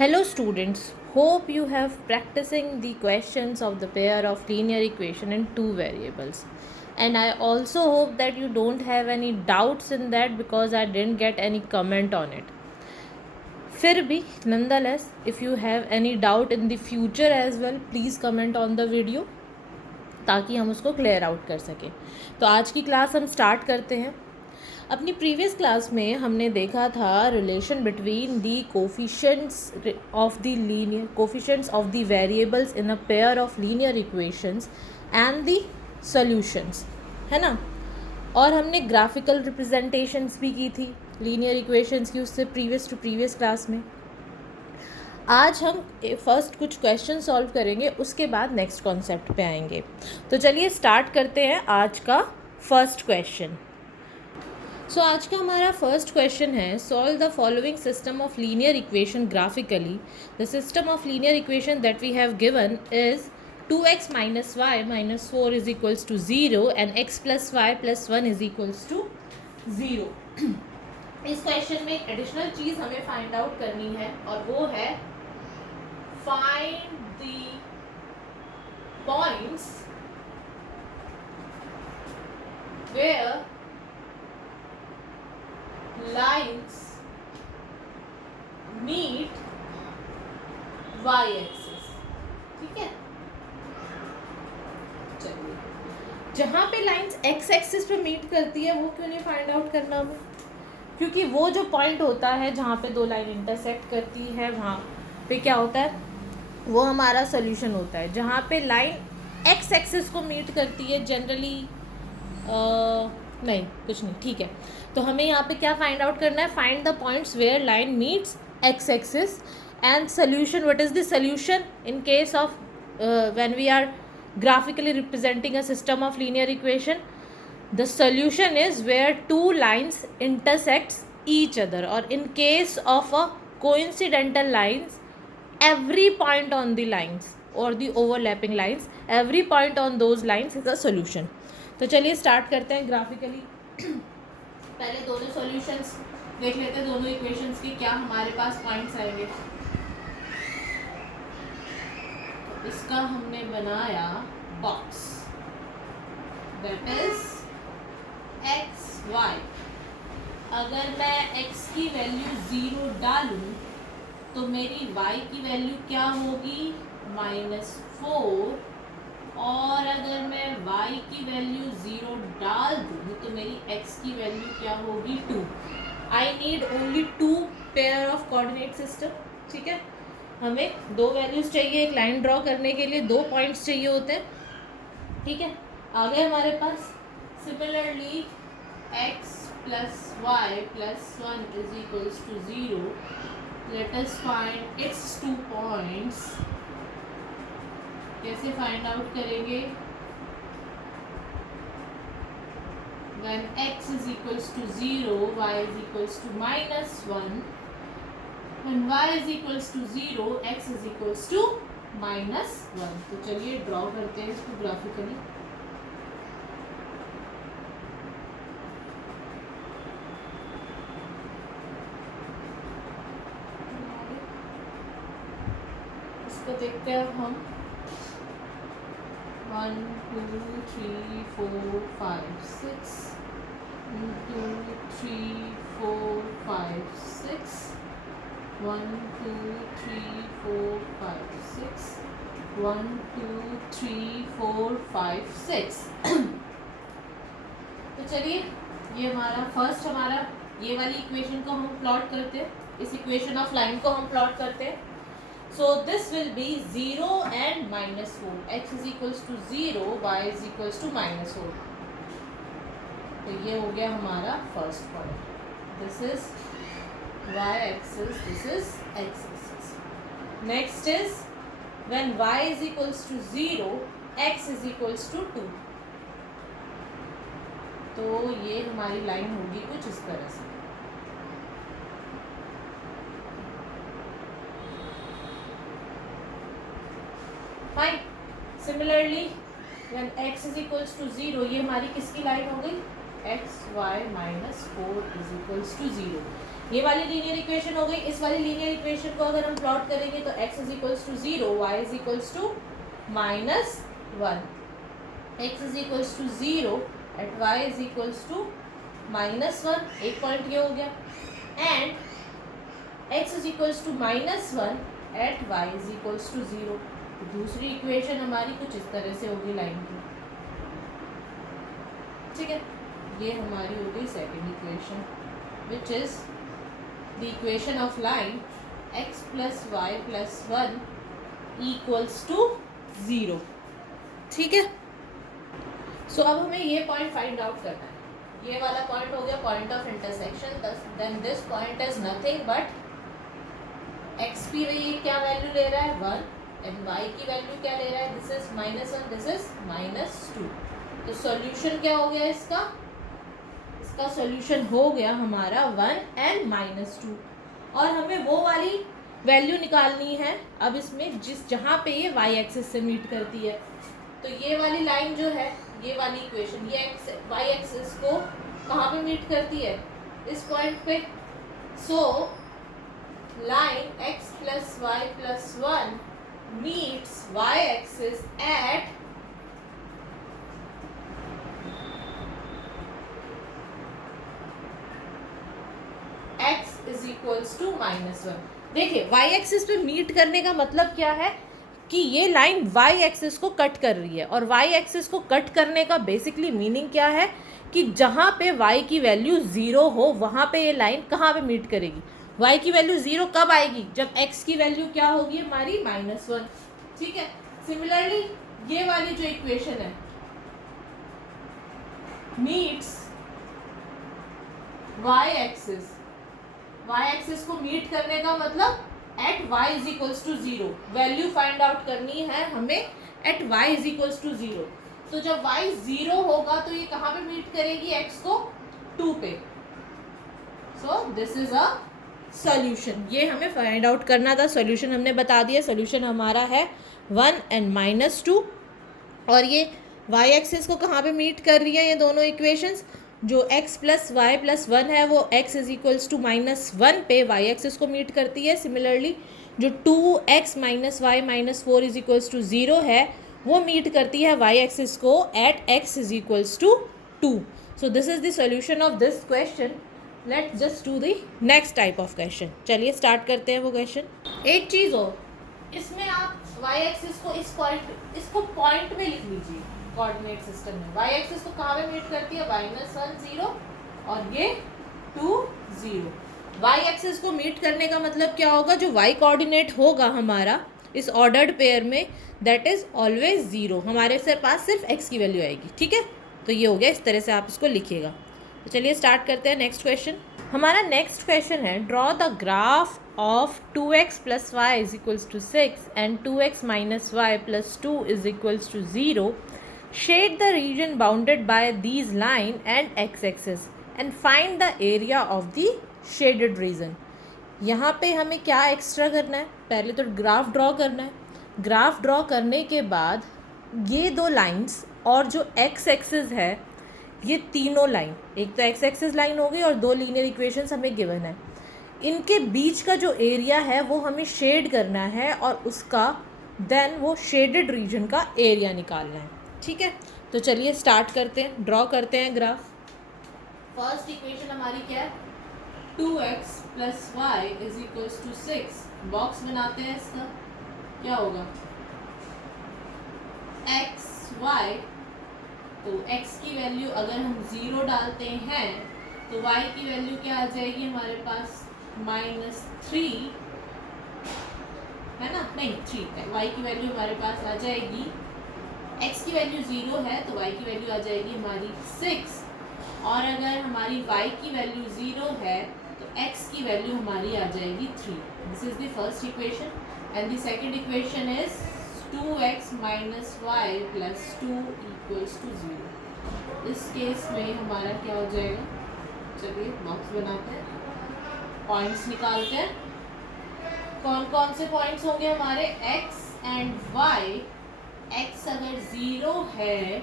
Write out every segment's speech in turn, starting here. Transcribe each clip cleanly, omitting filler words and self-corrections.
Hello students, hope you have practicing the questions of the pair of linear equation in two variables. And I also hope that you don't have any doubts in that because I didn't get any comment on it. फिर भी nonetheless, if you have any doubt in the future as well, please comment on the video ताकि हम उसको clear out कर सकें. तो आज की क्लास हम स्टार्ट करते हैं. अपनी प्रीवियस क्लास में हमने देखा था relation between the coefficients of the linear coefficients of the variables in a pair of linear equations and the solutions, है ना. और हमने ग्राफिकल रिप्रेजेंटेशंस भी की थी लीनियर इक्वेशंस की उससे प्रीवियस क्लास में. आज हम फर्स्ट कुछ क्वेश्चन सॉल्व करेंगे, उसके बाद नेक्स्ट कॉन्सेप्ट पे आएंगे. तो चलिए स्टार्ट करते हैं आज का फर्स्ट क्वेश्चन. सो आज का हमारा फर्स्ट क्वेश्चन है, solve the following system of linear equation graphically. The system of linear equation that we have given is 2x minus y minus 4 is equals to 0 and x plus y plus 1 is equals to 0. इस question में एक additional चीज़ हमें find out करनी है और वो है find the points where lines meet y axis. ठीक है, चलिए जहाँ पे लाइंस x एक्सिस पे मीट करती है वो क्यों नहीं फाइंड आउट करना हमें, क्योंकि वो जो पॉइंट होता है जहाँ पे दो लाइन इंटरसेक्ट करती है वहाँ पे क्या होता है, वो हमारा सोल्यूशन होता है. जहाँ पे लाइन x एक्सिस को मीट करती है जनरली नहीं कुछ नहीं, ठीक है. तो हमें यहाँ पे क्या फाइंड आउट करना है, find the points where line meets x axis and solution. What is the solution in case of when we are graphically representing a system of linear equation? The solution is where two lines intersects each other, or in case of a coincidental lines, every point on the lines or the overlapping lines, every point on those lines is a solution. तो चलिए start करते हैं graphically. पहले दोनों solutions देख लेते हैं, दोनों इक्वेशंस की क्या हमारे पास पॉइंट्स आएंगे. तो इसका हमने बनाया box that is x y. अगर मैं x की वैल्यू 0 डालूं तो मेरी y की वैल्यू क्या होगी, -4. और अगर मैं y की वैल्यू 0 डाल दूँ तो मेरी x की वैल्यू क्या होगी, 2. I need only 2 pair of coordinate system. ठीक है, हमें दो वैल्यूज़ चाहिए एक लाइन ड्रॉ करने के लिए, दो पॉइंट्स चाहिए होते हैं. ठीक है, आगे हमारे पास similarly x plus y plus 1 is equals to 0. Let us find its 2 points. कैसे फाइंड आउट करेंगे, when x is equals to 0, y is equals to -1. when y is equals to 0, x is equals to -1. तो चलिए draw करते हैं इसको graphically. इसको देखते हैं हम. 1 2 3 4 5 6 1 2 3 4 5 6 1 2 3 4 5 6 1 2 3 4 5 6. तो चलिए ये हमारा ये वाली इक्वेशन को हम प्लॉट करते हैं, इस इक्वेशन ऑफ लाइन को हम प्लॉट करते हैं. So this will be 0 and -4. X is equals to 0, y is equals to -4. तो ये हो गया हमारा first point. This is y axis, this is x axis. Next is when y is equals to 0, x is equals to 2. तो ये हमारी line होगी कुछ इस तरह से. Fine. Similarly when x is equals to 0, ये हमारी किसकी लाइन हो गई, x y -4 is equals to 0. ये वाली लीनियर इक्वेशन हो गई। इस वाली लीनियर इक्वेशन को अगर हम प्लॉट करेंगे तो x is equals to 0, y is equals to -1, x is equals to 0 at y is equals to -1, एक पॉइंट ये हो गया, and x is equals to -1 at y is equals to 0। दूसरी इक्वेशन हमारी कुछ इस तरह से होगी लाइन की, ठीक है। ये हमारी होगी second equation, which is the equation of line x plus y plus 1 equals to 0, ठीक है। सो अब हमें ये पॉइंट फाइंड आउट करना है। ये वाला पॉइंट हो गया point of intersection, then this point is nothing but x की ये क्या वैल्यू ले रहा है 1 एंड y की वैल्यू क्या ले रहा है, दिस इज -1, दिस इज -2। तो सॉल्यूशन क्या हो गया इसका सॉल्यूशन हो गया हमारा 1 एंड -2, और हमें वो वाली वैल्यू निकालनी है अब इसमें जहाँ पे ये y एक्सिस से मीट करती है। तो ये वाली लाइन जो है, ये वाली इक्वेशन, ये y एक्सिस को कहाँ पे मीट करती है, इस पॉइंट पे। So line x plus y plus 1 meets y axis at x is equals to -1। देखिए y एक्सिस पे मीट करने का मतलब क्या है कि ये लाइन y एक्सिस को कट कर रही है, और y एक्सिस को कट करने का बेसिकली मीनिंग क्या है कि जहाँ पे y की वैल्यू 0 हो वहाँ पे ये लाइन कहाँ पे मीट करेगी। y की वैल्यू 0 कब आएगी, जब x की वैल्यू क्या होगी हमारी -1, ठीक है। सिमिलरली ये वाली जो इक्वेशन है मीट्स y एक्सिस को मीट करने का मतलब at y is equals to 0, value find out करनी है हमें at y is equals to 0। तो जब y 0 होगा तो ये कहाँ पे मीट करेगी, x को 2 पे। सो दिस इज अ सॉल्यूशन, ये हमें फाइंड आउट करना था। सॉल्यूशन हमने बता दिया, सॉल्यूशन हमारा है 1 एंड -2, और ये y एक्सिस को कहाँ पे मीट कर रही है, ये दोनों इक्वेशंस जो x प्लस वाई प्लस 1 है वो x इज इक्वल्स टू -1 पे y एक्सिस को मीट करती है। सिमिलरली जो 2x minus y minus 4 is equals to 0 है वो मीट करती है y एक्सिस को at x is equals to 2। So this is the solution of this question. Let's just do the next type of question. चलिए start करते हैं वो question. एक चीज़ हो, इसमें आप y एक्सिस को इसको पॉइंट में लिख लीजिए कोऑर्डिनेट सिस्टम में। y एक्सिस को कहाँ पे मीट करती है, -1 0 और ये 2 0। y एक्सिस को मीट करने का मतलब क्या होगा, जो y कोऑर्डिनेट होगा हमारा इस ऑर्डर्ड पेयर में दैट इज ऑलवेज 0, हमारे पास सिर्फ x की वैल्यू आएगी, ठीक है। तो ये हो गया, इस तरह से आप इसको लिखिएगा। तो चलिए स्टार्ट करते हैं नेक्स्ट क्वेश्चन। हमारा नेक्स्ट क्वेश्चन है draw the graph of 2x plus y is equals to 6 and 2x minus y plus 2 is equals to 0। Shade the region bounded by these line and x-axis and find the area of the shaded region। यहाँ पे हमें क्या extra करना है, पहले तो graph draw करना है। ग्राफ ड्रॉ करने के बाद ये दो लाइंस और जो एक्स एक्सिस है, ये तीनों लाइन, एक तो एक्स एक्सिस लाइन हो गई और दो लीनियर इक्वेशंस हमें गिवन है, इनके बीच का जो एरिया है वो हमें शेड करना है और उसका देन वो शेडेड रीजन का एरिया निकालना है, ठीक है। तो चलिए स्टार्ट करते हैं, ड्रॉ करते हैं ग्राफ। फर्स्ट इक्वेशन हमारी क्या है, 2x plus y is equals to 6। Box बनाते हैं इसका, क्या होगा x y, तो x की वैल्यू अगर हम 0 डालते हैं तो y की वैल्यू क्या आ जाएगी हमारे पास -3 है ना, नहीं 3 है। y की वैल्यू हमारे पास आ जाएगी, x की वैल्यू 0 है तो y की वैल्यू आ जाएगी हमारी 6, और अगर हमारी y की वैल्यू 0 है तो x की वैल्यू हमारी आ जाएगी 3। This is the first equation and the second equation is 2x minus y plus 2 equals to 0। इस केस में हमारा क्या हो जाएगा, चलिए बॉक्स बनाते हैं, पॉइंट्स निकालते हैं। कौन कौन से पॉइंट्स होंगे हमारे, x एंड y। x अगर 0 है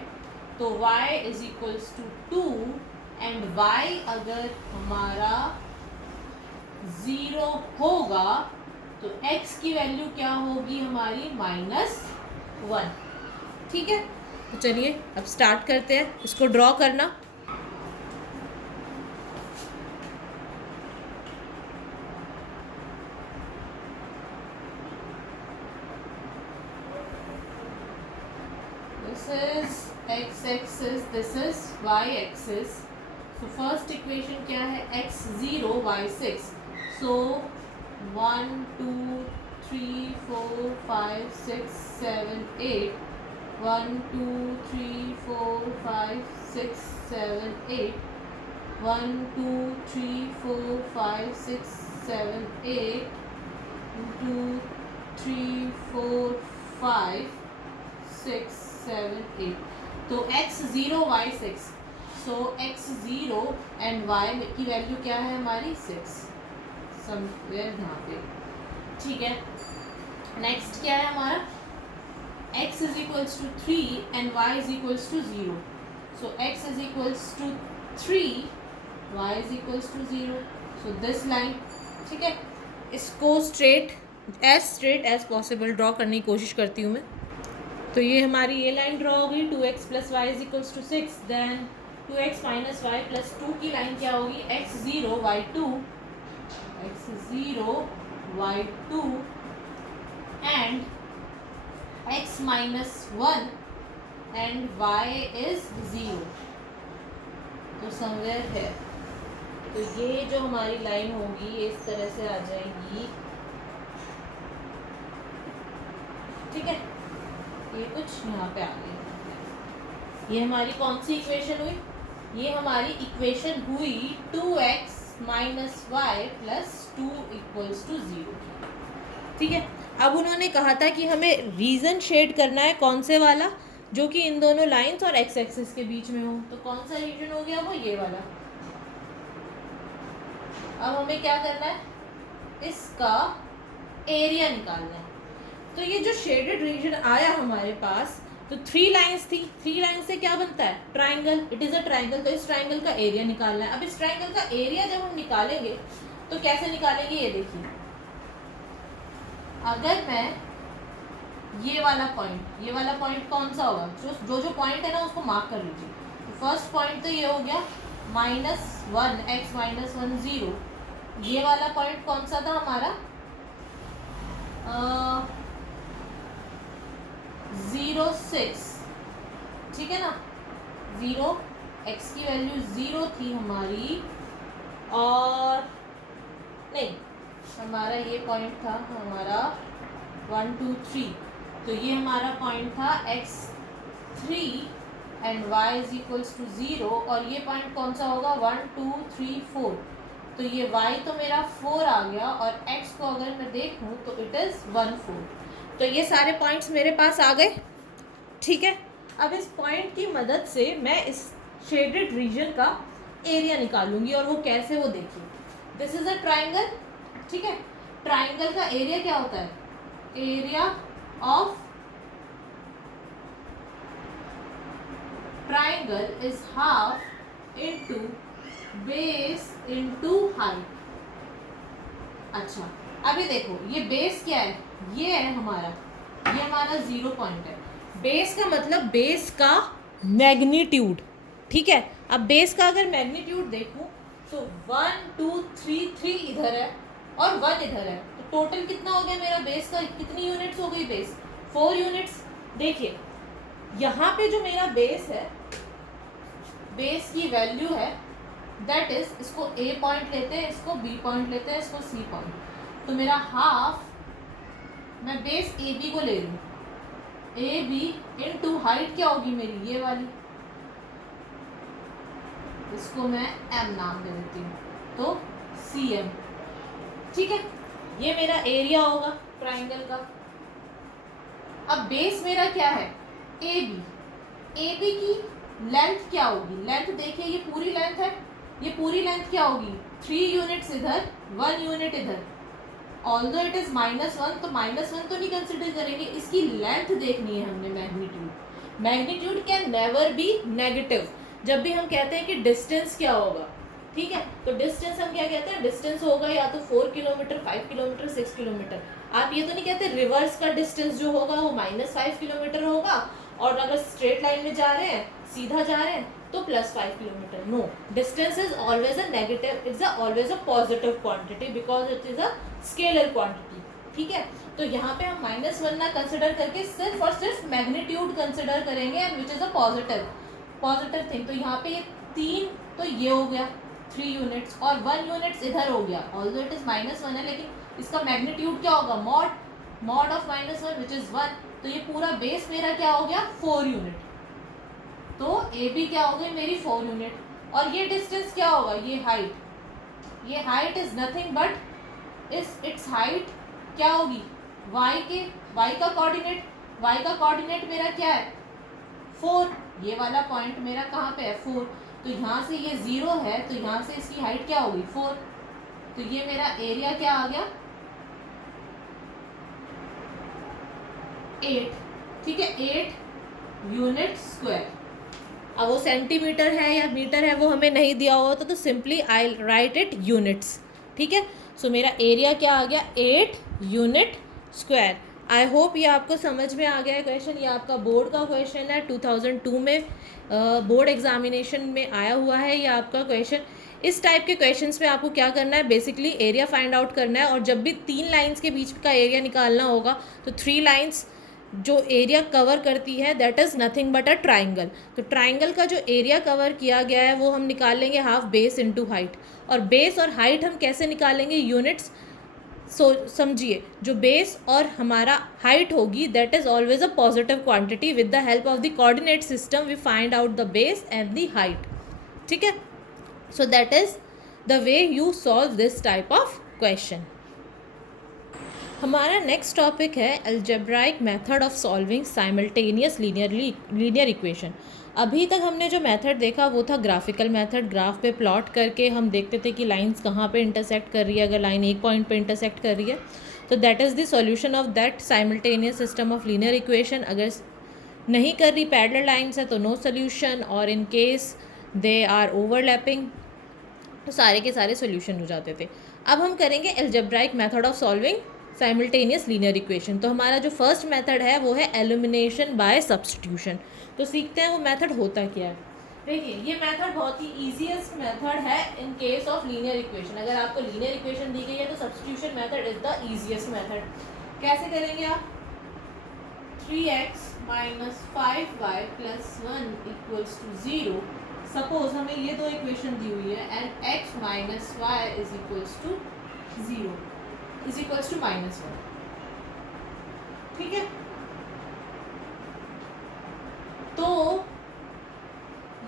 तो y is equals to 2 and y अगर हमारा 0 होगा तो x की वैल्यू क्या होगी हमारी -1। ठीक है, तो चलिए अब स्टार्ट करते हैं इसको ड्रॉ करना। This is x axis, this is y axis. So first equation क्या है, x0 y6. So 1 2 3 4 5 6 7 8 1 2 3 4 5 6 7 8 1 2 3 4 5 6 7 8 2 3 4 5 6 7 8। तो x0 y6, so x0 and y की वैल्यू क्या है हमारी 6 समवेयर यहाँ पे। ठीक है, नेक्स्ट क्या है हमारा, x is equals to 3 and y is equals to 0। So x is equals to 3, y is equals to 0। So this line, ठीक है, इसको स्ट्रेट एज पॉसिबल ड्रॉ करने की कोशिश करती हूँ मैं। तो ये हमारी ये लाइन ड्रॉ होगी 2x plus y is equals to 6, then 2x minus y plus 2 की लाइन क्या होगी, x0 y2 and x minus 1 and y is 0। तो समवेयर है, तो ये जो हमारी लाइन होगी ये इस तरह से आ जाएगी। ठीक है, ये कुछ यहाँ पे आ गई। ये हमारी कौन सी इक्वेशन हुई, ये हमारी इक्वेशन हुई 2x minus y plus 2 equals to 0। ठीक है, अब उन्होंने कहा था कि हमें रीजन शेड करना है, कौन से वाला, जो कि इन दोनों लाइंस और एक्स एक्सिस के बीच में हो। तो कौन सा रीजन हो गया, वो ये वाला। अब हमें क्या करना है, इसका एरिया निकालना है। तो ये जो शेडेड रीजन आया हमारे पास, तो 3 लाइंस थी, 3 लाइन से क्या बनता है, triangle, it is a triangle. तो इस ट्राइंगल का एरिया निकालना है। अब इस ट्राइंगल का एरिया जब हम निकालेंगे तो कैसे निकालेंगे, ये देखिए। अगर मैं ये वाला पॉइंट कौन सा होगा, जो पॉइंट है ना उसको मार्क कर लीजिए। तो फर्स्ट पॉइंट तो ये हो गया -1 x माइनस 1 0। ये वाला पॉइंट कौन सा था हमारा, 0 6। ठीक है ना, 0 x की वैल्यू 0 थी हमारी, और नहीं, हमारा ये पॉइंट था हमारा 1 2 3। तो ये हमारा पॉइंट था x3 and y is equals to 0, और ये पॉइंट कौन सा होगा, 1 2 3 4। तो ये y तो मेरा 4 आ गया, और x को अगर मैं देखूं तो इट इज़ 1 4। तो ये सारे पॉइंट्स मेरे पास आ गए। ठीक है, अब इस पॉइंट की मदद से मैं इस शेडेड रीजन का एरिया निकालूंगी, और वो कैसे, वो देखिए। This is a triangle. ठीक है, ट्राइंगल का एरिया क्या होता है, area of triangle is half into base into height. अच्छा, अभी देखो, ये बेस क्या है, ये है हमारा, ये हमारा 0 पॉइंट है। बेस का मतलब बेस का मैग्नीट्यूड। ठीक है, अब बेस का अगर मैग्नीट्यूड देखूं तो 1 2 3 3 इधर है और 1 इधर है, तो टोटल कितना हो गया मेरा बेस का, कितनी यूनिट्स हो गई बेस, 4 यूनिट्स। देखिए यहाँ पे जो मेरा बेस है, बेस की वैल्यू है, दैट इज, इसको ए पॉइंट लेते हैं, इसको बी पॉइंट लेते हैं, इसको सी पॉइंट। तो मेरा हाफ, मैं बेस ए बी को ले लूँ, ए बी इनटू हाइट क्या होगी मेरी, ये वाली, इसको मैं एम नाम दे देती हूँ, तो सी एम। ठीक है, ये मेरा एरिया होगा ट्राइंगल का। अब बेस मेरा क्या है, ए बी। ए बी की लेंथ क्या होगी, लेंथ देखिए, ये पूरी लेंथ है, ये पूरी लेंथ क्या होगी, 3 यूनिट्स इधर, 1 यूनिट इधर। ऑल्दो इट इज -1, तो -1 तो नहीं कंसिडर करेंगे, इसकी लेंथ देखनी है हमने, magnitude. Magnitude can never be negative. जब भी हम कहते हैं कि डिस्टेंस क्या होगा, ठीक है, तो डिस्टेंस हम क्या कहते हैं, डिस्टेंस होगा या तो 4 किलोमीटर, 5 किलोमीटर, 6 किलोमीटर। आप ये तो नहीं कहते रिवर्स का डिस्टेंस जो होगा वो -5 किलोमीटर होगा, और अगर स्ट्रेट लाइन में जा रहे हैं, सीधा जा रहे हैं, तो +5 kilometre. No, distance is always a negative, it's always a positive quantity because it is a scalar quantity. ठीक है, तो यहाँ पे हम -1 ना कंसिडर करके सिर्फ और सिर्फ मैग्नीट्यूड कंसिडर करेंगे, and which is a positive thing. तो यहाँ पे ये 3, तो ये हो गया 3 यूनिट्स, और 1 यूनिट्स इधर हो गया, ऑल्दो इट इज -1 है, लेकिन इसका मैग्नीट्यूड क्या होगा, मॉड ऑफ -1 विच इज 1। तो ये पूरा बेस मेरा क्या हो गया, 4 यूनिट। तो ए बी क्या हो गई मेरी 4 यूनिट, और ये डिस्टेंस क्या होगा, ये height is nothing but it's height क्या होगी, y का कोऑर्डिनेट मेरा क्या है, 4। ये वाला पॉइंट मेरा कहाँ पे है, 4। तो यहाँ से ये 0 है, तो यहाँ से इसकी हाइट क्या होगी, 4। तो ये मेरा एरिया क्या आ गया, 8। ठीक है, 8 यूनिट स्क्वायर। अब वो सेंटीमीटर है या मीटर है वो हमें नहीं दिया हुआ तो simply I right it units. ठीक है, सो मेरा एरिया क्या आ गया, 8 यूनिट स्क्वायर। आई होप ये आपको समझ में आ गया है क्वेश्चन। ये आपका बोर्ड का क्वेश्चन है, 2002 में बोर्ड एग्जामिनेशन में आया हुआ है ये आपका क्वेश्चन। इस टाइप के क्वेश्चंस में आपको क्या करना है, बेसिकली एरिया फाइंड आउट करना है, और जब भी 3 लाइंस के बीच का एरिया निकालना होगा तो 3 लाइंस जो एरिया कवर करती है that is nothing but a triangle. तो ट्राइंगल का जो एरिया कवर किया गया है वो हम निकाल लेंगे हाफ बेस इनटू हाइट, और बेस और हाइट हम कैसे निकालेंगे, यूनिट्स। सो समझिए, जो बेस और हमारा हाइट होगी that is always a positive quantity, with the help of the coordinate system we find out the base and the height. ठीक है, so that is the way you solve this type of question. हमारा next topic है algebraic method of solving simultaneous linear equation. अभी तक हमने जो method देखा वो था ग्राफिकल मेथड, ग्राफ पे प्लॉट करके हम देखते थे कि लाइंस कहाँ पे इंटरसेक्ट कर रही है। अगर लाइन एक पॉइंट पे इंटरसेक्ट कर रही है तो that is the solution of that simultaneous system of linear equation. अगर नहीं कर रही, पैरेलल लाइन्स है, तो नो सोल्यूशन, और in case they are overlapping तो सारे के सारे सोल्यूशन हो जाते थे। अब हम करेंगे algebraic method of solving simultaneous linear equation. तो हमारा जो फर्स्ट मेथड है वो है एलिमिनेशन बाय सब्स्टिट्यूशन। तो सीखते हैं वो मेथड होता क्या है। देखिए, ये मेथड बहुत ही ईजीएस्ट मेथड है in case of linear equation. अगर आपको लीनियर इक्वेशन दी गई है तो substitution method is the easiest method. कैसे करेंगे आप, 3x minus 5y plus 1 equals to 0। Suppose हमें ये दो इक्वेशन दी हुई है, and x minus y is equals to 0 is equals to -1। ठीक है, तो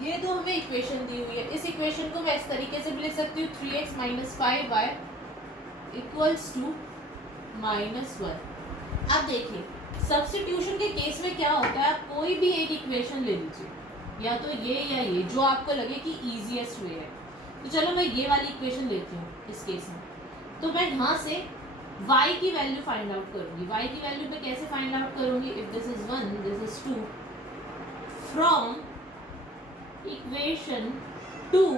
ये दो हमें इक्वेशन दी हुई है। इस इक्वेशन को मैं इस तरीके से भी लिख सकती हूँ, 3x minus 5y equals to -1। अब देखिए, सब्स्टिट्यूशन के केस में क्या होता है, आप कोई भी एक इक्वेशन ले लीजिए, या तो ये या ये, जो आपको लगे कि ईजीएस्ट वे है। तो चलो मैं ये वाली इक्वेशन लेती हूँ इस केस में। तो मैं यहाँ से y की वैल्यू फाइंड आउट करूँगी। y की वैल्यू मैं कैसे फाइंड आउट करूँगी, if this is 1 this is 2, from equation 2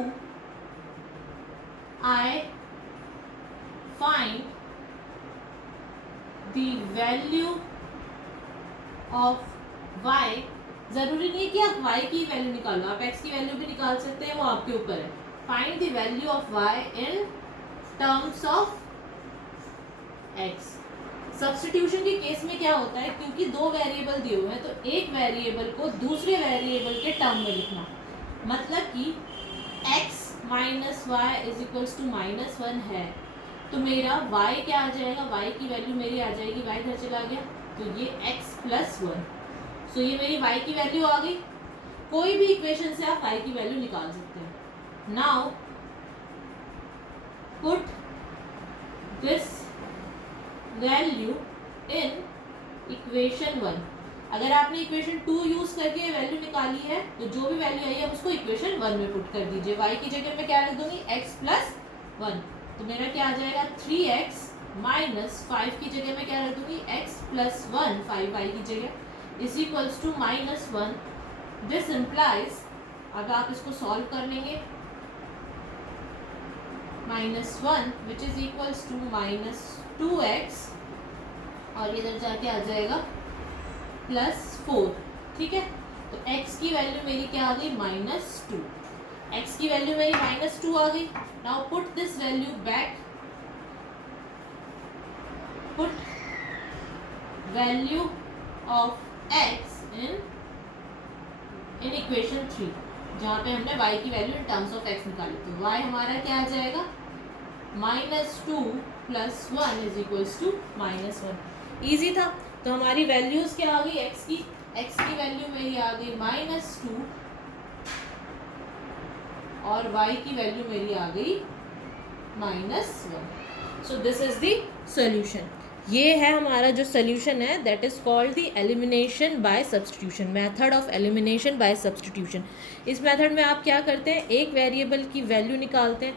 I find the value of y। जरूरी नहीं है कि आप y की वैल्यू निकालो, आप x की वैल्यू भी निकाल सकते हैं, वो आपके ऊपर है। Find the value of y in terms of x। Substitution के केस में क्या होता है, क्योंकि दो वेरिएबल दिए हुए हैं तो एक वेरिएबल को दूसरे वेरिएबल के टर्म में लिखना, मतलब कि x minus y is equals to -1 है, तो मेरा y क्या आ जाएगा, y की वैल्यू मेरी आ जाएगी, y घर चला गया तो ये x प्लस 1। सो ये मेरी y की वैल्यू आ गई। कोई भी इक्वेशन से आप y की वैल्यू निकाल सकते हैं। Now put this value in equation 1। अगर आपने इक्वेशन 2 यूज करके वैल्यू निकाली है तो जो भी वैल्यू आई है उसको इक्वेशन 1 में पुट कर दीजिए। y की जगह मैं क्या लिख दूंगी, x प्लस 1। तो मेरा क्या आ जाएगा, 3x माइनस 5 की जगह मैं क्या रख दूंगी, x प्लस 1 5y की जगह is equals to -1। This implies, अब आप इसको सॉल्व कर लेंगे minus one which is equals to minus 2x और इधर जाके आ जाएगा प्लस 4। ठीक है, तो x की वैल्यू मेरी क्या आ गई -2। x की वैल्यू मेरी -2 आ गई। Now put this value back, put value of x in equation 3, जहाँ पे हमने y की value in terms of x निकाली। तो y हमारा क्या आ जाएगा -2 + 1 इज इक्वल्स टू -1। ईजी था। तो हमारी वैल्यूज क्या आ गई x की वैल्यू मेरी आ गई -2 और y की वैल्यू मेरी आ गई -1। सो दिस इज द सॉल्यूशन। ये है हमारा जो सोल्यूशन है, that is called the elimination by substitution, method of elimination by substitution. इस मेथड में आप क्या करते हैं, एक वेरिएबल की वैल्यू निकालते हैं।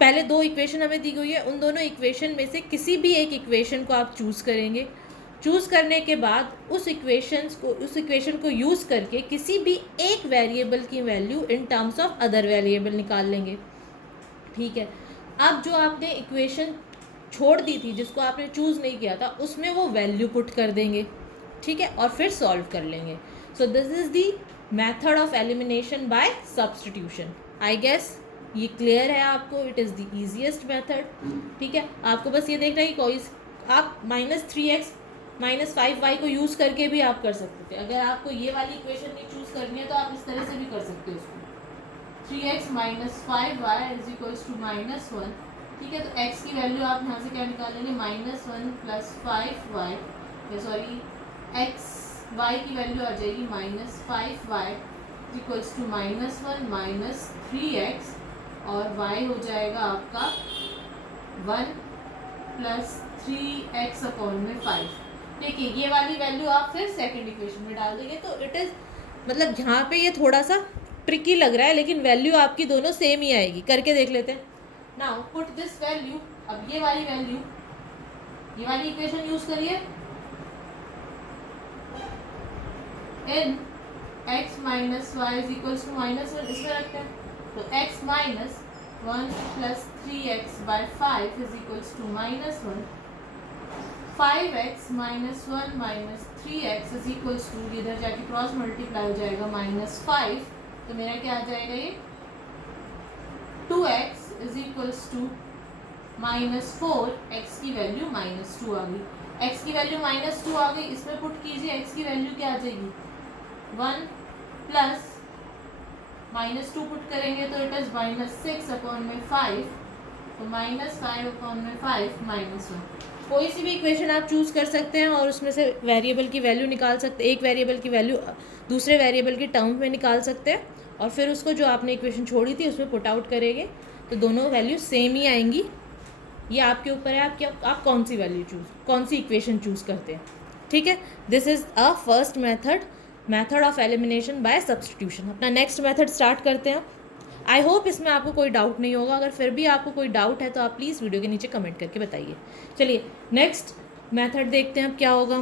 पहले दो इक्वेशन हमें दी गई है, उन दोनों इक्वेशन में से किसी भी एक इक्वेशन को आप चूज़ करेंगे। चूज़ करने के बाद उस इक्वेशन को यूज़ करके किसी भी एक वेरिएबल की value in terms of other variable निकाल लेंगे। ठीक है, अब जो आपने इक्वेशन छोड़ दी थी, जिसको आपने चूज़ नहीं किया था, उसमें वो वैल्यू पुट कर देंगे। ठीक है, और फिर सॉल्व कर लेंगे। So this is the method of elimination by substitution. I guess ये क्लियर है आपको। It is the easiest method. ठीक है, आपको बस ये देखना है कि कोई आप -3x -5y को यूज़ करके भी आप कर सकते थे। अगर आपको ये वाली इक्वेशन नहीं चूज़ करनी है तो आप इस तरह से भी कर सकते हो उसको। 3x - 5y is equals to -1। ठीक है, तो x की वैल्यू आप यहाँ से क्या निकाल लेंगे -1 + 5y, सॉरी y की वैल्यू आ जाएगी -5y इक्वल्स टू -1 - 3x और y हो जाएगा आपका 1 + 3x/5। देखिए ये वाली वैल्यू आप फिर सेकंड इक्वेशन में डाल देंगे। तो इट इज़ मतलब यहाँ पे ये थोड़ा सा ट्रिकी लग रहा है, लेकिन वैल्यू आपकी दोनों सेम ही आएगी। करके देख लेते हैं। नाउ पुट दिस वैल्यू, अब ये वाली वैल्यू, ये वाली इक्वेशन यूज करिए in x - y is equals to -1, इसमें रखते हैं। तो x - 1 + 3x/5 is equals to -1। 5x - 1 - 3x is equals to, इधर जाके क्रॉस मल्टीप्लाई हो जाएगा -5। तो मेरा क्या आ जाएगा ये 2x is equals to -4। x की वैल्यू -2 आ गई। x की वैल्यू -2 आ गई, इसमें पुट कीजिए x की वैल्यू क्या आ जाएगी 1 प्लस -2 पुट करेंगे तो इट इज़ -6/5। तो -5/5 -1। कोई सी भी इक्वेशन आप चूज़ कर सकते हैं और उसमें से वेरिएबल की वैल्यू निकाल सकते हैं। एक वेरिएबल की वैल्यू दूसरे वेरिएबल की टर्म में निकाल सकते हैं और फिर उसको जो आपने इक्वेशन छोड़ी थी उसमें पुट आउट करेंगे तो दोनों वैल्यू सेम ही आएंगी। ये आपके ऊपर है आप कौन सी वैल्यू कौन सी इक्वेशन चूज़ करते हैं। ठीक है, this is a first method of elimination by substitution. अपना नेक्स्ट मेथड स्टार्ट करते हैं। आई होप इसमें आपको कोई डाउट नहीं होगा। अगर फिर भी आपको कोई डाउट है तो आप प्लीज़ वीडियो के नीचे कमेंट करके बताइए। चलिए नेक्स्ट मेथड देखते हैं अब क्या होगा।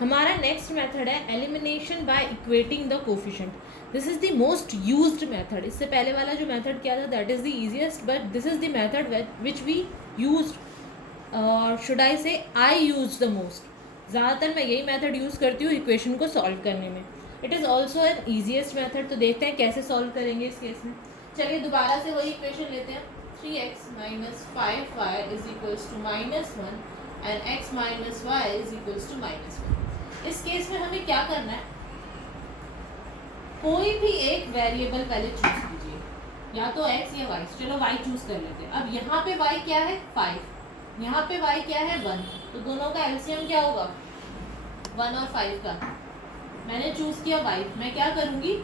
हमारा नेक्स्ट मेथड है elimination by equating the coefficient. This is the most used method. इससे पहले वाला जो मेथड किया था that is the easiest, but this is the method which we used और should I say I use the most. ज़्यादातर मैं यही मेथड यूज़ करती हूँ इक्वेशन को सॉल्व करने में। It is also an easiest method. तो देखते हैं कैसे सॉल्व करेंगे इस केस में। चलिए दोबारा से वही इक्वेशन लेते हैं। 3x - 5y is equals to -1 and x - y is equals to -1। इस केस में हमें क्या करना है, कोई भी एक वेरिएबल पहले चूज कीजिए, या तो x या y। चलो y चूज कर लेते हैं। अब यहाँ पे y क्या है 5, यहाँ पे y क्या है 1। तो दोनों का एलसीएम क्या होगा 1 और 5 का। मैंने चूज किया y, मैं क्या करूँगी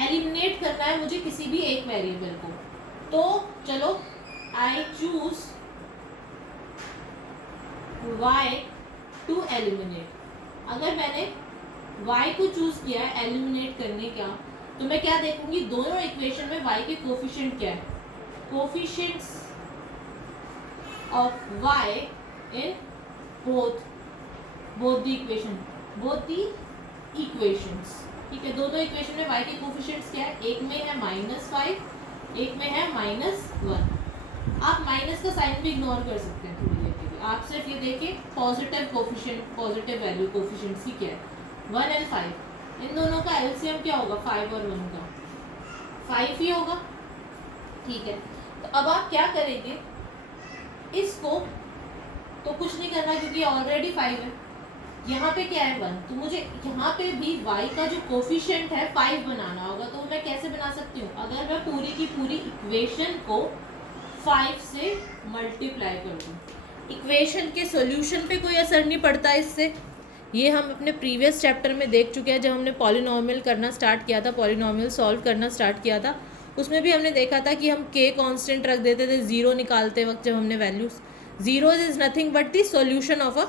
एलिमिनेट करना है मुझे किसी भी एक वेरिएबल को। तो चलो I choose y to eliminate. अगर मैंने y को चूज किया है एलिमिनेट करने का, तो मैं क्या देखूंगी दोनों इक्वेशन में y के कोफिशिएंट क्या है, coefficients of y in both the equations. ठीक है, दोनों इक्वेशन में y के कोफिशिएंट्स क्या है, एक में है -5, एक में है -1। आप माइनस का साइन भी इग्नोर कर सकते हैं थोड़ी देर के लिए। आप सिर्फ ये देखिए positive coefficient, positive value coefficients की क्या है, 1 एंड 5, इन दोनों का एलसीएम क्या होगा, 5 और 1 का 5 ही होगा। ठीक है, तो अब आप क्या करेंगे, इसको तो कुछ नहीं करना क्योंकि ऑलरेडी 5 है, यहाँ पे क्या है 1, तो मुझे यहाँ पे भी y का जो कोफिशिएंट है 5 बनाना होगा। तो मैं कैसे बना सकती हूँ, अगर मैं पूरी की पूरी इक्वेशन को 5 से मल्टीप्लाई कर दूँ, इक्वेशन के सॉल्यूशन पे कोई असर नहीं पड़ता इससे। ये हम अपने प्रीवियस चैप्टर में देख चुके हैं, जब हमने पॉलिनॉमियल करना स्टार्ट किया था, पॉलिनॉमियल सॉल्व करना स्टार्ट किया था, उसमें भी हमने देखा था कि हम k कांस्टेंट रख देते थे ज़ीरो निकालते वक्त। जब हमने values, zero is nothing but the solution of a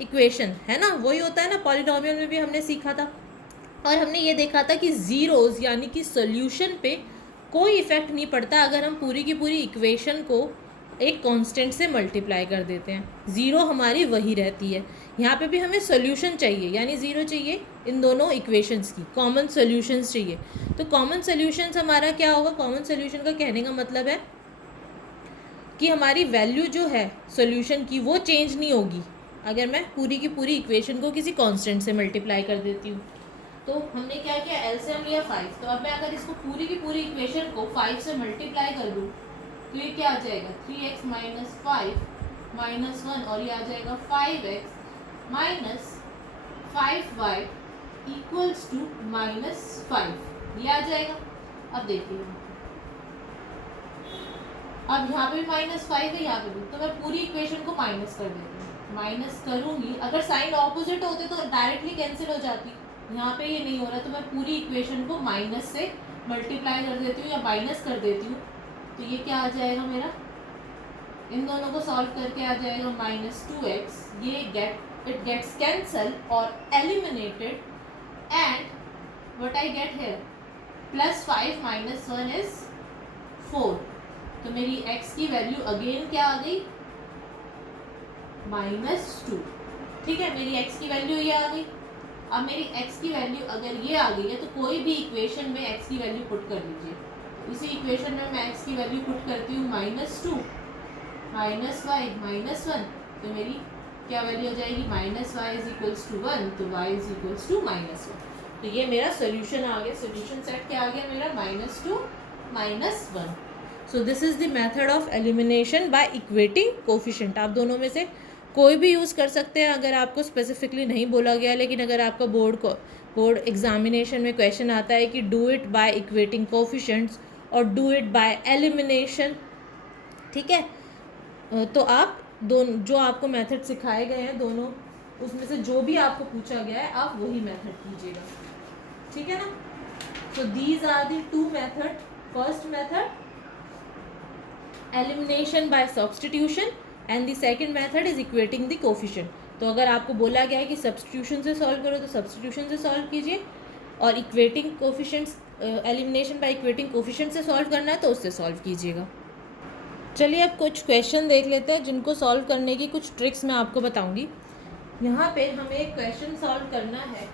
equation, है ना, वही होता है ना, पॉलिनॉमियल में भी हमने सीखा था। और हमने ये देखा था कि ज़ीरोज़ यानी कि सॉल्यूशन पे कोई इफेक्ट नहीं पड़ता अगर हम पूरी की पूरी इक्वेशन को एक कांस्टेंट से मल्टीप्लाई कर देते हैं, ज़ीरो हमारी वही रहती है। यहाँ पे भी हमें सॉल्यूशन चाहिए, यानी ज़ीरो चाहिए इन दोनों इक्वेशंस की, कॉमन सॉल्यूशंस चाहिए। तो कॉमन सॉल्यूशंस हमारा क्या होगा, कॉमन सॉल्यूशन का कहने का मतलब है कि हमारी वैल्यू जो है सॉल्यूशन की वो चेंज नहीं होगी अगर मैं पूरी की पूरी इक्वेशन को किसी कांस्टेंट से मल्टीप्लाई कर देती हूँ। तो हमने क्या किया, एलसीएम लिया 5। तो अब मैं अगर इसको पूरी की पूरी इक्वेशन को 5 से मल्टीप्लाई कर दूँ तो ये क्या आ जाएगा, 3x माइनस 5 माइनस 1, और ये आ जाएगा 5x minus 5y equals to minus 5, ये आ जाएगा। अब देखिए, अब यहाँ पे भी माइनस 5 है, यहाँ पे भी, तो मैं पूरी इक्वेशन को माइनस कर देती हूँ, माइनस करूँगी, अगर साइन ऑपोजिट होते तो डायरेक्टली कैंसिल हो जाती, यहाँ पे ये नहीं हो रहा, तो मैं पूरी इक्वेशन को माइनस से मल्टीप्लाई कर देती हूँ या माइनस कर देती हूँ। तो ये क्या आ जाएगा मेरा, इन दोनों को सॉल्व करके आ जाएगा माइनस 2x, ये इट गेट्स कैंसल और eliminated, and what I get here plus 5 minus 1 is 4। तो मेरी x की वैल्यू अगेन क्या आ गई, -2। ठीक है, मेरी x की वैल्यू ये आ गई। अब मेरी x की वैल्यू अगर ये आ गई है तो कोई भी इक्वेशन में x की वैल्यू पुट कर लीजिए। इसी इक्वेशन में मैं x की वैल्यू पुट करती हूँ -2 माइनस वाई माइनस 1, तो मेरी क्या वैल्यू हो जाएगी, minus y is equals to 1, तो y इज इक्वल्स टू -1। तो ये मेरा सोल्यूशन आ गया, सोल्यूशन सेट क्या आ गया मेरा, -2 -1। सो this is the method of elimination by equating coefficient. आप दोनों में से कोई भी यूज़ कर सकते हैं अगर आपको स्पेसिफिकली नहीं बोला गया, लेकिन अगर आपका बोर्ड एग्जामिनेशन में क्वेश्चन आता है कि do it by equating coefficients और डू इट बाय एलिमिनेशन, ठीक है, तो आप दोनों जो आपको मेथड सिखाए गए हैं दोनों, उसमें से जो भी आपको पूछा गया है आप वही मेथड कीजिएगा, ठीक है ना। So these are the two method. First method elimination by substitution and the second method is equating the coefficient. तो अगर आपको बोला गया है कि सब्स्टिट्यूशन से सॉल्व करो तो सब्स्टिट्यूशन से सॉल्व कीजिए, और equating coefficients, elimination by equating coefficient से सॉल्व करना है तो उससे सॉल्व कीजिएगा। चलिए अब कुछ क्वेश्चन देख लेते हैं जिनको सॉल्व करने की कुछ ट्रिक्स मैं आपको बताऊंगी। यहाँ पे हमें एक क्वेश्चन सॉल्व करना है,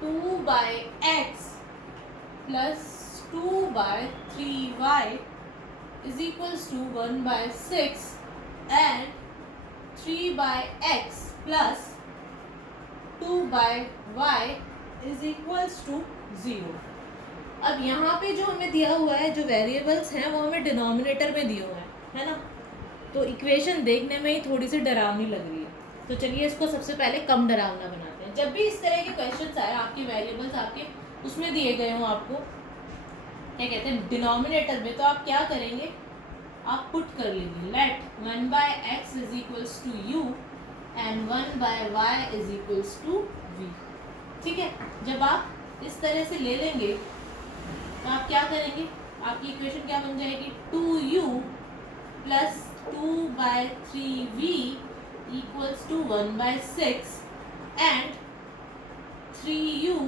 2/x plus 2/3y is equals to 1/6 and 3/x plus 2/y is equals to 0। अब यहाँ पे जो हमें दिया हुआ है, जो वेरिएबल्स हैं वो हमें डिनोमिनेटर में दिए हुए हैं, है ना, तो इक्वेशन देखने में ही थोड़ी सी डरावनी लग रही है। तो चलिए इसको सबसे पहले कम डरावना बनाते हैं। जब भी इस तरह के क्वेश्चंस आए, आपके वेरिएबल्स आपके उसमें दिए गए हों, आपको क्या कहते हैं डिनोमिनेटर में, तो आप क्या करेंगे, आप पुट कर लीजिए let 1/x is equals to u and 1/y is equals to v। ठीक है, जब आप इस तरह से ले लेंगे तो आप क्या करेंगे, आपकी इक्वेशन क्या बन जाएगी, 2u plus 2/3v equals to 1/6 and 3u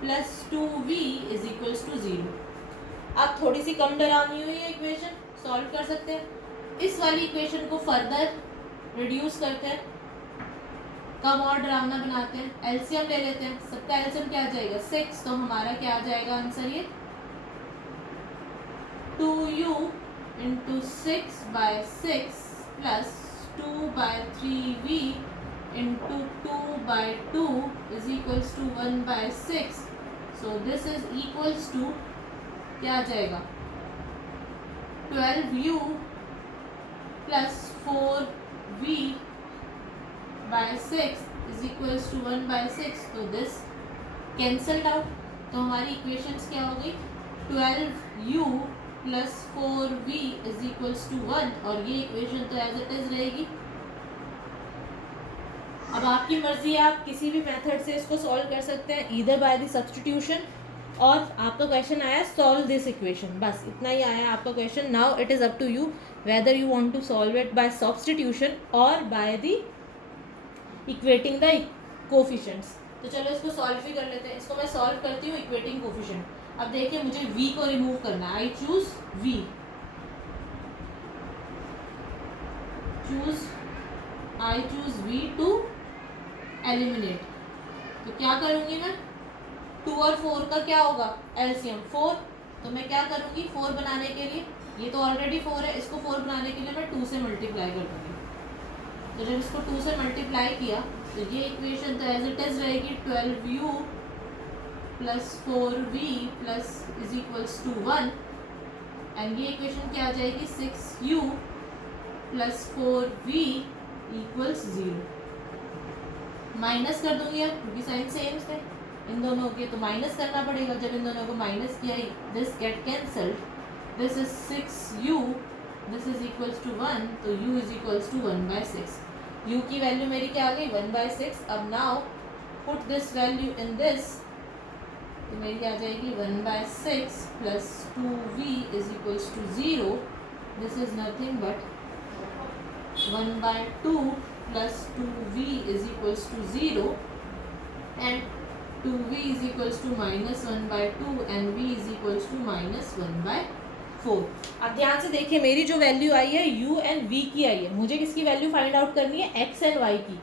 plus 2v is equals to 0। अब थोड़ी सी कम डरावनी हुई है इक्वेशन, सॉल्व कर सकते हैं। इस वाली इक्वेशन को फर्दर रिड्यूस करते हैं, कम और डरावना बनाते हैं, एलसीएम ले लेते हैं। सबका एलसीएम क्या आ जाएगा, 6, तो हमारा क्या आ जाएगा आंसर, ये 2u into 6/6 plus 2/3v into 2/2 is equals to 1/6. So this is equals to क्या आ जाएगा 12u plus 4v/6 is equals to 1/6. तो दिस कैंसल्ड आउट. तो हमारी इक्वेशंस क्या हो गई 12u plus 4v is equals to 1. और ये इक्वेशन तो एज इट इज रहेगी. अब आपकी मर्जी है, आप किसी भी मेथड से इसको सॉल्व कर सकते हैं, ईदर बाय द सब्स्टिट्यूशन. और आपका क्वेश्चन आया सॉल्व दिस इक्वेशन, बस इतना ही आया आपका question. Now it is up to you whether you want to solve it by substitution और by the equating the coefficients. तो चलो इसको सॉल्व भी कर लेते हैं. इसको मैं सॉल्व करती हूँ इक्वेटिंग कोफिशिएंट. अब देखिए मुझे v को रिमूव करना है. I choose v to eliminate. तो क्या करूँगी मैं 2 और 4 का क्या होगा एलसीएम 4. तो मैं क्या करूँगी 4 बनाने के लिए, ये तो ऑलरेडी 4 है, इसको 4 बनाने के लिए मैं 2 से मल्टीप्लाई कर दूँगी. तो जब इसको 2 से मल्टीप्लाई किया तो ये इक्वेशन तो एज इट इज रहेगी 12u plus 4v plus is equals to 1. And ये इक्वेशन क्या आ जाएगी 6u plus 4v equals 0. Minus कर दूंगी अब क्योंकि साइन सेम थे इन दोनों के, तो माइनस करना पड़ेगा. जब इन दोनों को माइनस किया this get cancelled. This is 6u this is equals to 1. तो u is equals to 1/6. u की वैल्यू मेरी क्या आ गई 1/6. अब now put this value in this. तो मेरी आ जाएगी 1/6 plus 2v is equals to 0. This is nothing but 1/2 plus 2v is equals to 0 and 2v is equals to minus 1/2 and v is equals to minus 1/4. अब ध्यान से देखिए मेरी जो वैल्यू आई है u एंड v की आई है. मुझे किसकी वैल्यू फाइंड आउट करनी है x एंड y की.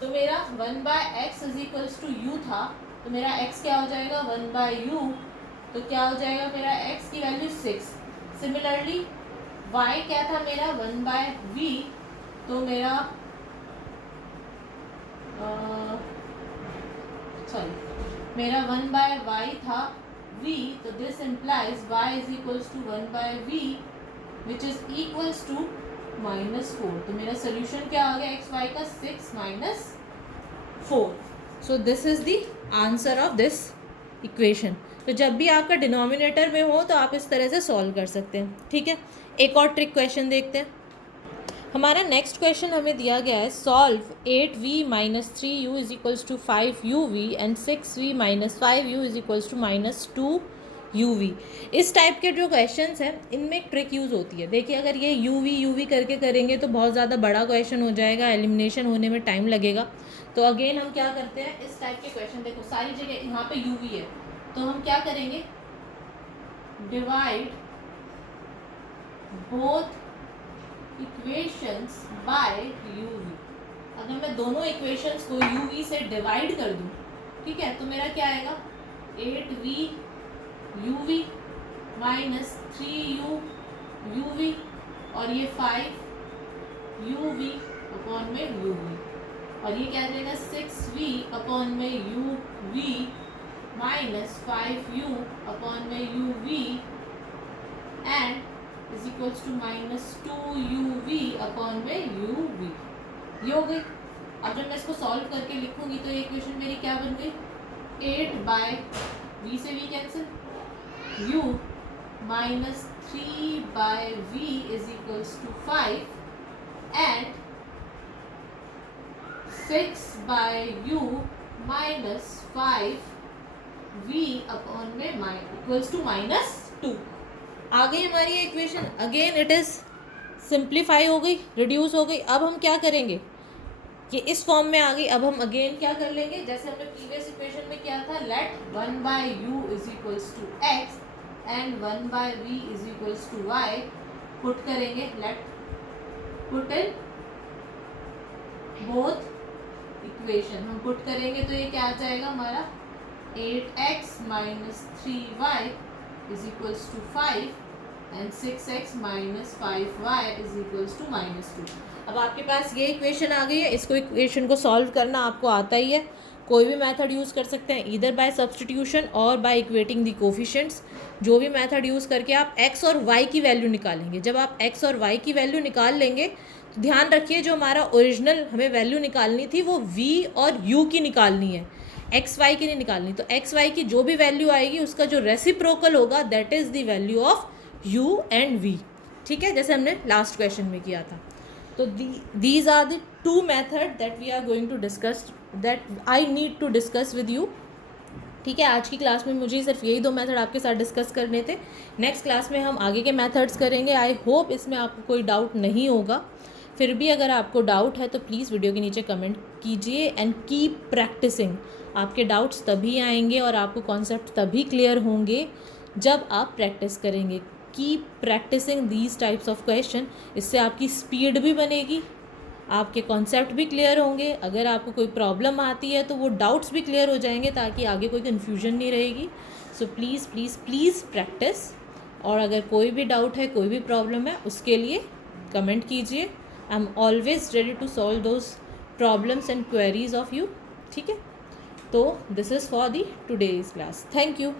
तो मेरा 1/x is equals to u था. तो मेरा x क्या हो जाएगा 1/u. तो क्या हो जाएगा मेरा x की वैल्यू 6. सिमिलरली y क्या था मेरा 1/v. तो मेरा मेरा 1/y था v. तो this implies y is equals to 1/v which is equals to -4. तो मेरा सोल्यूशन क्या आ गया एक्स वाई का 6 - 4. सो this is the answer of this equation. तो जब भी आपका डिनोमिनेटर में हो तो आप इस तरह से सॉल्व कर सकते हैं. ठीक है, एक और ट्रिक क्वेश्चन देखते हैं. हमारा नेक्स्ट क्वेश्चन हमें दिया गया है solve 8v - 3u is equals to 5uv and 6v - 5u is equals to -2uv. इस टाइप के जो क्वेश्चंस हैं इनमें एक ट्रिक यूज़ होती है. देखिए अगर ये uv करके करेंगे तो बहुत ज़्यादा बड़ा क्वेश्चन हो जाएगा, एलिमिनेशन होने में टाइम लगेगा. तो अगेन हम क्या करते हैं इस टाइप के क्वेश्चन, देखो सारी जगह यहाँ पे uv है तो हम क्या करेंगे divide both equations bye uv. अगर मैं दोनों इक्वेशंस को uv से डिवाइड कर दूं, ठीक है, तो मेरा क्या आएगा 8v uv minus 3u uv और ये 5uv अपॉन में uv. और ये क्या आ जाएगा 6v अपॉन में uv माइनस 5u अपॉन में uv and is equals to -2uv upon में uv. ये हो गई. अब जब मैं इसको सॉल्व करके लिखूंगी तो ये इक्वेशन मेरी क्या बन गई 8/v से v cancel u minus 3/v is equals to 5 and 6/u minus 5v upon में इक्वल्स टू -2. आ गई हमारी ये equation. Again it is simplify हो गई, रिड्यूस हो गई. अब हम क्या करेंगे ये इस फॉर्म में आ गई. अब हम अगेन क्या कर लेंगे जैसे हमने प्रीवियस इक्वेशन में किया था let 1/u is equals to x and 1/v is equals to y. Put करेंगे let put in both equation. हम पुट करेंगे तो ये क्या आ जाएगा हमारा 8x - 3y is equals to 5 and 6x minus 5y is equals to -2। अब आपके पास ये इक्वेशन आ गई है। इसको इक्वेशन को सॉल्व करना आपको आता ही है। कोई भी मेथड यूज़ कर सकते हैं, ईदर बाय सब्सटीट्यूशन और बाय इक्वेटिंग द कोफिशिएंट्स। जो भी मेथड यूज़ करके आप x और y की वैल्यू निकालेंगे। जब आप x और y की वैल्यू निकाल लेंगे तो ध्यान रखिए, जो हमारा ओरिजिनल हमें वैल्यू निकालनी थी वो v और u की निकालनी है, एक्स वाई की नहीं निकालनी। तो एक्स वाई की जो भी वैल्यू आएगी उसका जो रेसिप्रोकल होगा that is the value of u and v। ठीक है, जैसे हमने लास्ट क्वेश्चन में किया था। तो these are the two method that we are going to discuss, that I need to discuss with you. ठीक है, आज की क्लास में मुझे सिर्फ यही दो मेथड आपके साथ डिस्कस करने थे। नेक्स्ट क्लास में हम आगे के मेथड्स करेंगे। आई होप इसमें आपको कोई डाउट नहीं होगा। फिर भी अगर आपको डाउट है तो प्लीज़ वीडियो के नीचे कमेंट कीजिए एंड कीप प्रैक्टिसिंग। आपके डाउट्स तभी आएंगे और आपको कॉन्सेप्ट तभी क्लियर होंगे जब आप प्रैक्टिस करेंगे। Keep practicing these types of question. इससे आपकी स्पीड भी बनेगी, आपके कॉन्सेप्ट भी क्लियर होंगे। अगर आपको कोई प्रॉब्लम आती है तो वो डाउट्स भी क्लियर हो जाएंगे ताकि आगे कोई कन्फ्यूजन नहीं रहेगी। So please please please practice. और अगर कोई भी डाउट है, कोई भी प्रॉब्लम है, उसके लिए कमेंट कीजिए। I am always ready to solve those problems and queries of you. ठीक है, तो this is for the today's class. Thank you.